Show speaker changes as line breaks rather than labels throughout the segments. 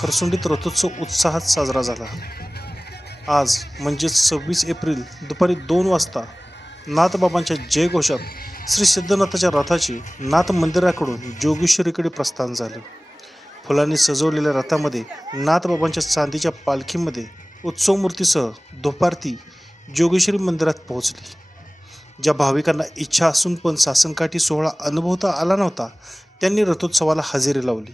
खरसुंडीत रथोत्सव उत्साहात साजरा झाला. आज म्हणजेच सव्वीस एप्रिल दुपारी दोन वाजता नाथबाबांच्या जयघोषात श्री सिद्धनाथाच्या रथाची नाथ मंदिराकडून जोगेश्वरीकडे प्रस्थान झाले. फुलांनी सजवलेल्या रथामध्ये नाथबाबांच्या चांदीच्या पालखीमध्ये उत्सव मूर्तीसह दुपारती जोगेश्वरी मंदिरात पोहोचली. ज्या भाविकांना इच्छा असून पण सासनकाठी सोहळा अनुभवता आला नव्हता त्यांनी रथोत्सवाला हजेरी लावली.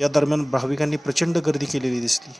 या दरम्यान भाविकांनी प्रचंड गर्दी केलेली दिसली.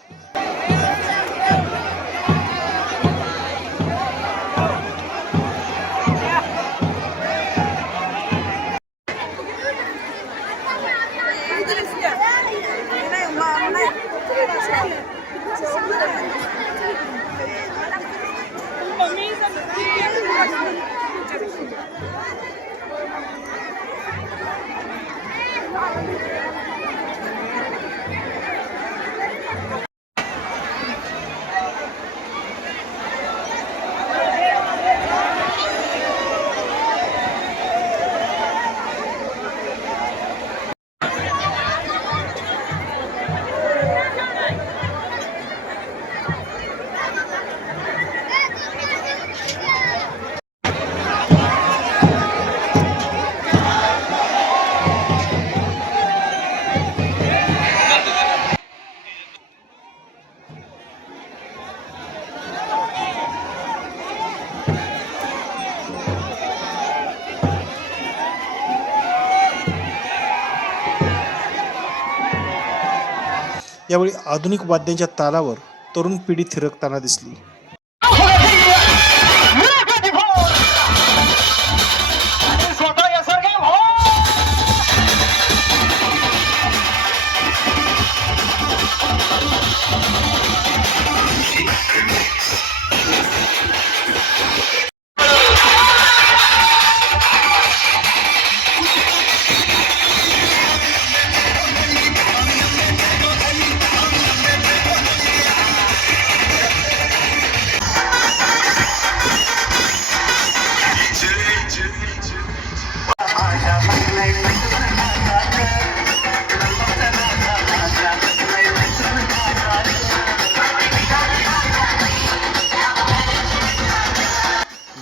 यावेळी आधुनिक वाद्यांच्या तालावर तरुण पिढी थिरकताना दिसली.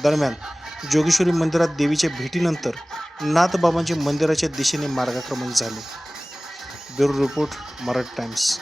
दरम्यान जोगेश्वरी मंदिरात देवीच्या भेटीनंतर नाथबाबांचे मंदिराच्या दिशेने मार्गक्रमण झाले. Bureau report Marathi Times.